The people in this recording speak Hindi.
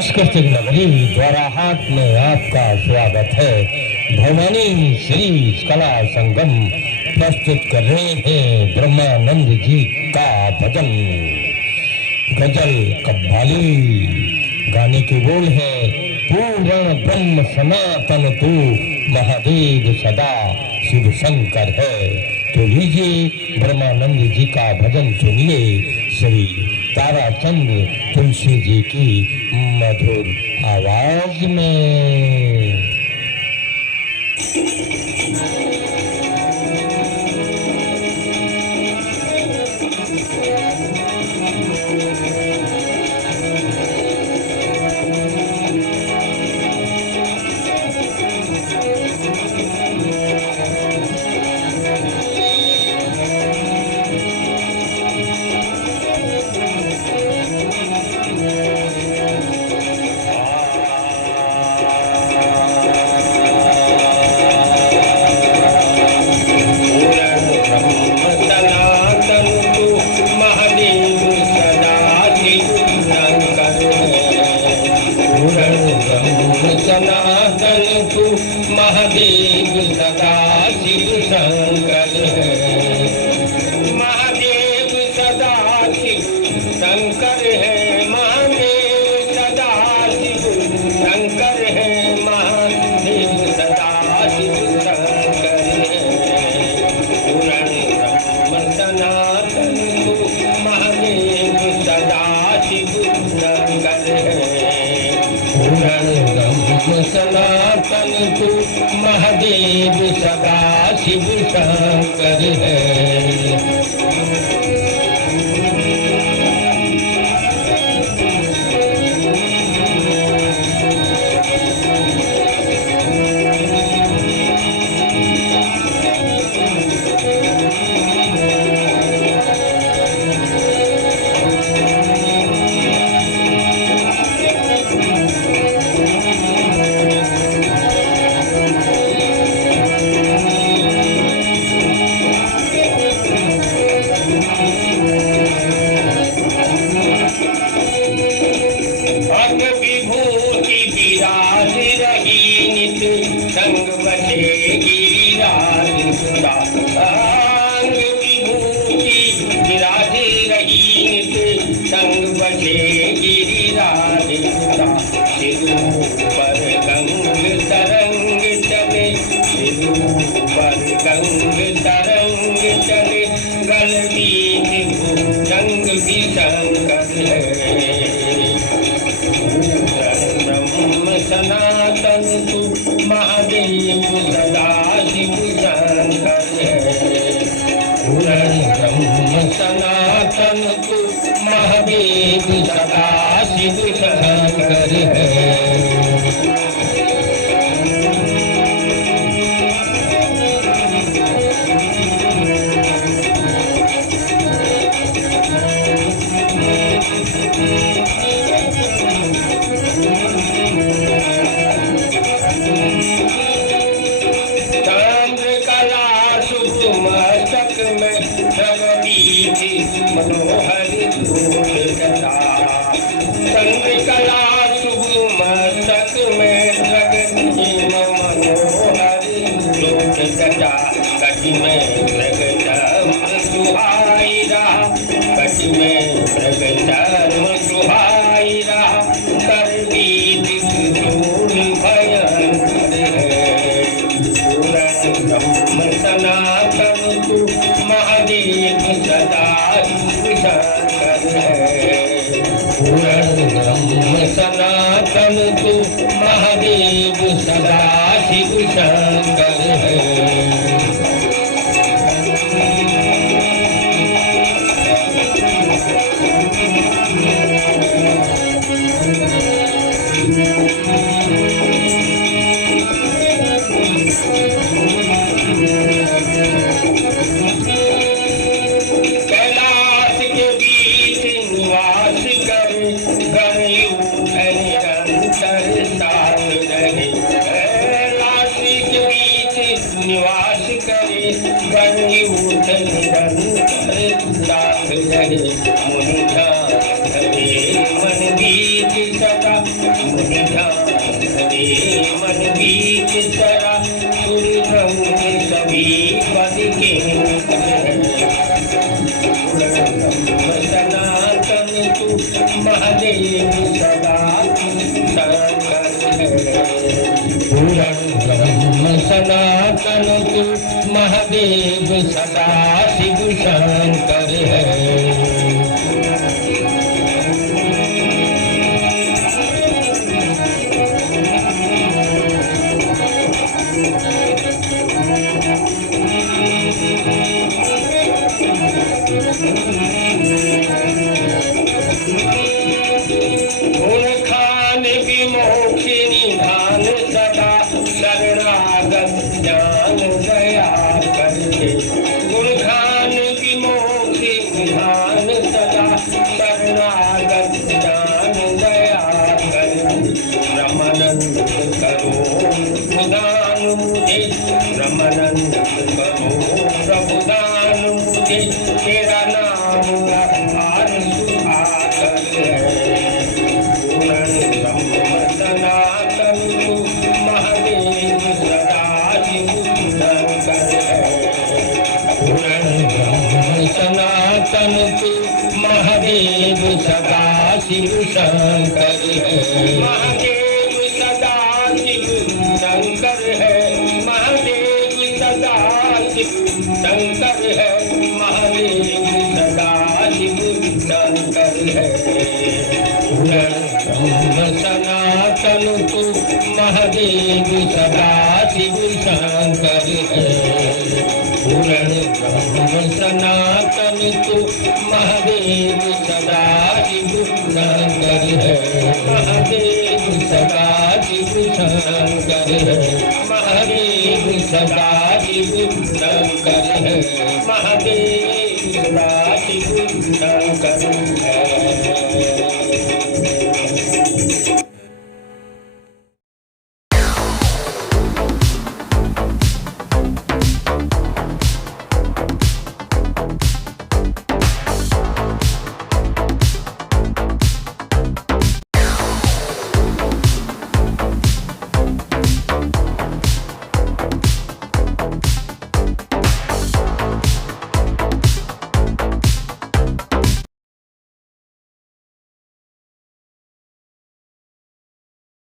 सांस्कृतिक नगरी द्वाराहाट में आपका स्वागत है। भवानी श्री कला संगम प्रस्तुत कर रहे हैं ब्रह्मानंद जी का भजन गजल कव्वाली। गाने के बोल है पूर्ण ब्रह्म सनातन तू महादेव सदा शिव शंकर है। तो लीजिए ब्रह्मानंद जी का भजन सुनिए श्री ताराचंद तुलसी जी की मधुर आवाज में। सनातन तू महादेव सदा शिव शंकर है। महादेव सदा शिव शंकर है। महादेव सदा शिव शंकर है। महादेव सदा शिव शंकर है। पूर्ण ब्रह्म सनातन तू महादेव सदा शिव शंकर है। सनातन तू महादेव सदा शिव शंकर है। संग बसेगी राज सुधा अंग विभूति विराज रही नित संग बसेगी राज सुधा। सिर पर गंग तरंग चले सिर पर गंग तरंग चले गल बीच भुजंग भी शंकर है। ब्रह्म सनातन तू महादेव सदा शिव शंकर है। ब्रह्म सनातन तू महादेव सदा शिव शंकर है। मनोहर धूप जटा चंद्रकला शुभ मस्तक में जगती मनोहर धूप जटा कटी में मृगचर्म सुहाई रहा कटी में मृगचर्म सुहाई रहा कर बीच चूल भयंकर है। ब्रह्म सनातन तू महादेव सदा शंकर है। ब्रह्म सनातन तू महादेव सदा शिव शंकर है। निवास करे बनी उठ निरंतर साथ रहे मुनि ध्यान धरे मन बीज सदा केंद्र है। सनातन तू महादेव सदा शंकर है। ब्रह्म सनातन तू महादेव सदा शिव शंकर है। गुण खान विमोक्षी निधान सदा शरणागत ज्ञान दया करके। गुण खान विमोक्षी निधान सदा शरणागत ज्ञान दया करके। रमानंद करो प्रभुदान मुझे, रमानंद करो प्रभुदान मुझे। तेरा नाम अपार सुखाकर है। पूर्ण ब्रह्म सनातन तू महादेव सदा शिव शंकर है। पूर्ण ब्रह्म सनातन तू महादेव सदा शिव शंकर है। महादेव सदा शिव शंकर है। महादेव सदा शिव शंकर है। महादेव सदा शिव शंकर है। पूर्ण ब्रह्म सनातन तू महादेव सदा शिव शंकर है। पूर्ण ब्रह्म सनातन तू महादेव सदा शिव शंकर है। महादेव सदा शिव शंकर है। महादेव सदा शिव शंकर है। महादेव सदा शिव शंकर